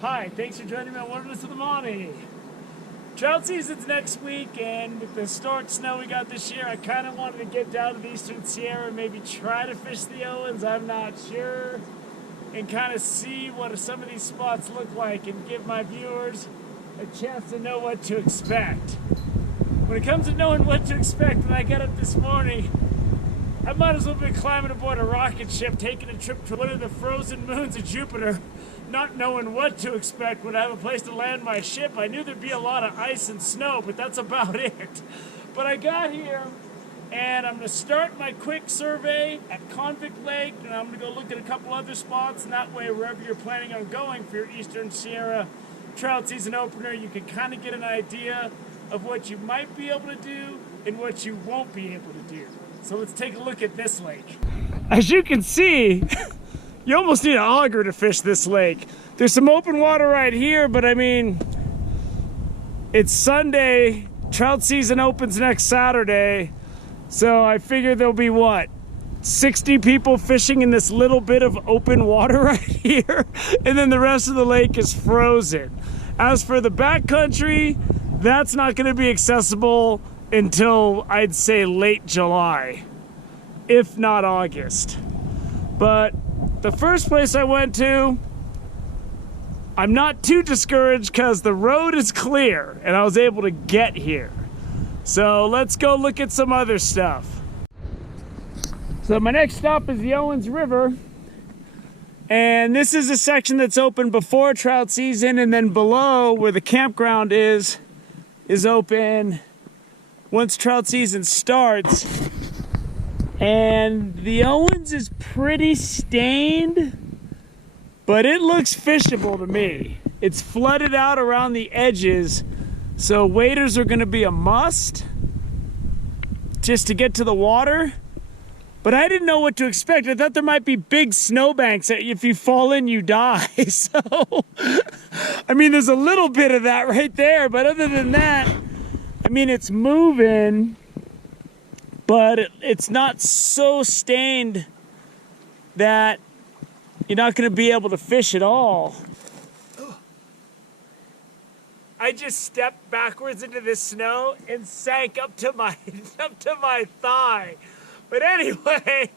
Hi, thanks for joining me on Wilderness of the Monty. Trout season's next week, and with the historic snow we got this year, I kind of wanted to get down to the Eastern Sierra and maybe try to fish the Owens, I'm not sure, and kind of see what some of these spots look like and give my viewers a chance to know what to expect. When it comes to knowing what to expect, when I got up this morning, I might as well be climbing aboard a rocket ship, taking a trip to one of the frozen moons of Jupiter, not knowing what to expect when I have a place to land my ship. I knew there'd be a lot of ice and snow, but that's about it. But I got here, and I'm going to start my quick survey at Convict Lake, and I'm going to go look at a couple other spots, and that way, wherever you're planning on going for your Eastern Sierra trout season opener, you can kind of get an idea of what you might be able to do and what you won't be able to do. So let's take a look at this lake. As you can see, you almost need an auger to fish this lake. There's some open water right here, but I mean, it's Sunday, trout season opens next Saturday, so I figure there'll be, what, 60 people fishing in this little bit of open water right here, and then the rest of the lake is frozen. As for the backcountry, that's not going to be accessible until, I'd say, late July, if not August. But the first place I went to, I'm not too discouraged because the road is clear and I was able to get here. So let's go look at some other stuff. So my next stop is the Owens River. And this is a section that's open before trout season, and then below where the campground is open once trout season starts. And the Owens is pretty stained, but it looks fishable to me. It's flooded out around the edges, so waders are gonna be a must just to get to the water. But I didn't know what to expect. I thought there might be big snowbanks that if you fall in, you die. So, I mean, there's a little bit of that right there, but other than that, I mean, it's moving, but it's not so stained that you're not going to be able to fish at all. I just stepped backwards into the snow and sank up to my thigh. But anyway,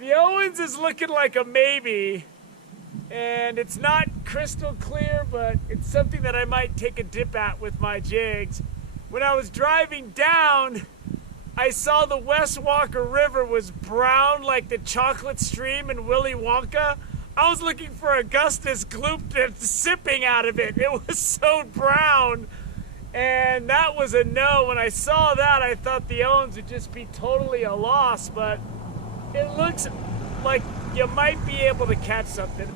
the Owens is looking like a maybe, and it's not crystal clear, but it's something that I might take a dip at with my jigs. When I was driving down, I saw the West Walker River was brown like the chocolate stream in Willy Wonka. I was looking for Augustus Gloop sipping out of it. It was so brown. And that was a no. When I saw that, I thought the Owens would just be totally a loss, but it looks like you might be able to catch something.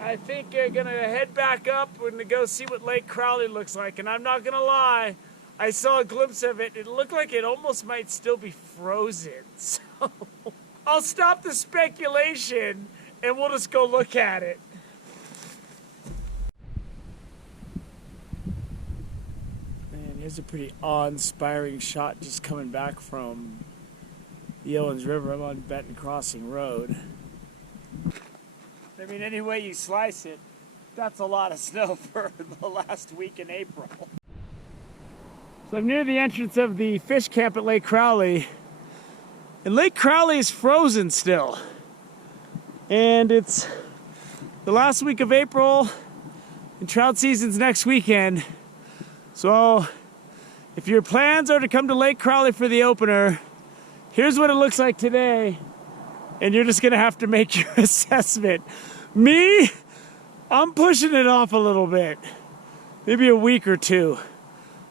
I think you're gonna head back up. We're gonna go see what Lake Crowley looks like, and I'm not gonna lie, I saw a glimpse of it. It looked like it almost might still be frozen. So I'll stop the speculation and we'll just go look at it. Here's a pretty awe-inspiring shot just coming back from the Owens River. I'm on Benton Crossing Road. I mean, any way you slice it, that's a lot of snow for the last week in April. So I'm near the entrance of the fish camp at Lake Crowley. And Lake Crowley is frozen still. And it's the last week of April, and trout season's next weekend. So if your plans are to come to Lake Crowley for the opener, here's what it looks like today, and you're just gonna have to make your assessment. Me, I'm pushing it off a little bit, maybe a week or two.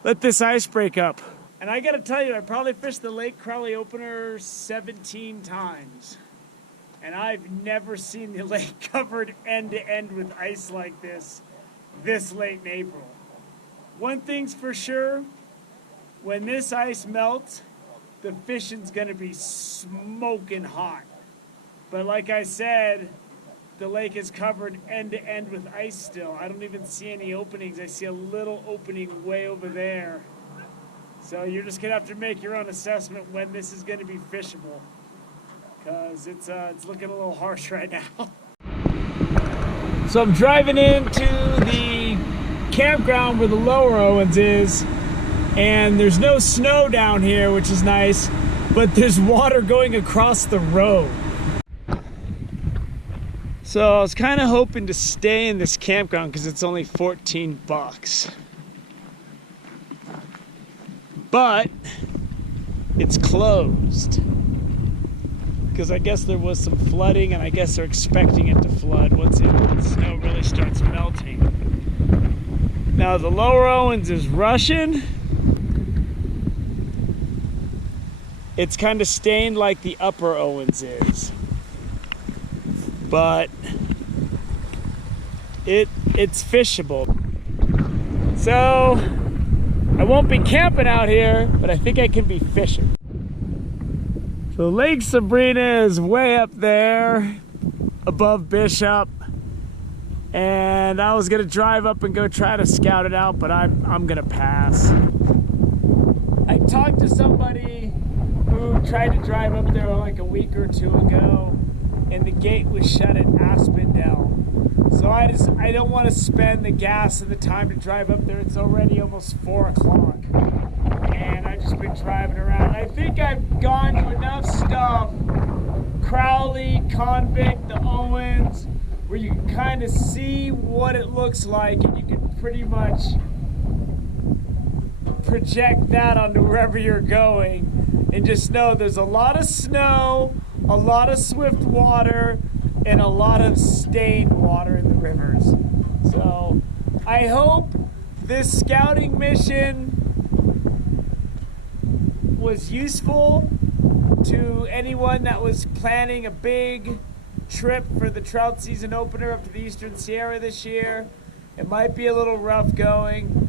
Let this ice break up. And I gotta tell you, I probably fished the Lake Crowley opener 17 times, and I've never seen the lake covered end to end with ice like this late in April. One thing's for sure, when this ice melts, the fishing's gonna be smoking hot. But like I said, the lake is covered end to end with ice still. I don't even see any openings. I see a little opening way over there. So you're just gonna have to make your own assessment when this is gonna be fishable, because it's looking a little harsh right now. So I'm driving into the campground where the lower Owens is, and there's no snow down here, which is nice, but there's water going across the road. So I was kind of hoping to stay in this campground because it's only 14 bucks. But it's closed because I guess there was some flooding, and I guess they're expecting it to flood once the snow really starts melting. Now the lower Owens is Russian. It's kind of stained like the upper Owens is, but it's fishable. So I won't be camping out here, but I think I can be fishing. So Lake Sabrina is way up there above Bishop, and I was gonna drive up and go try to scout it out, but I'm gonna pass. I talked to somebody who tried to drive up there like a week or two ago, and the gate was shut at Aspendell. So I don't want to spend the gas and the time to drive up there. It's already almost 4 o'clock. And I've just been driving around. I think I've gone to enough stuff, Crowley, Convict, the Owens, where you can kind of see what it looks like, and you can pretty much project that onto wherever you're going, and just know there's a lot of snow, a lot of swift water, and a lot of stained water in the rivers. So I hope this scouting mission was useful to anyone that was planning a big trip for the trout season opener up to the Eastern Sierra this year. It might be a little rough going.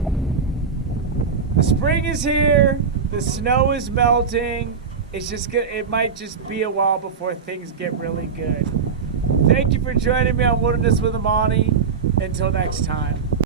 The spring is here, the snow is melting. It might just be a while before things get really good. Thank you for joining me on Wilderness with Amani. Until next time.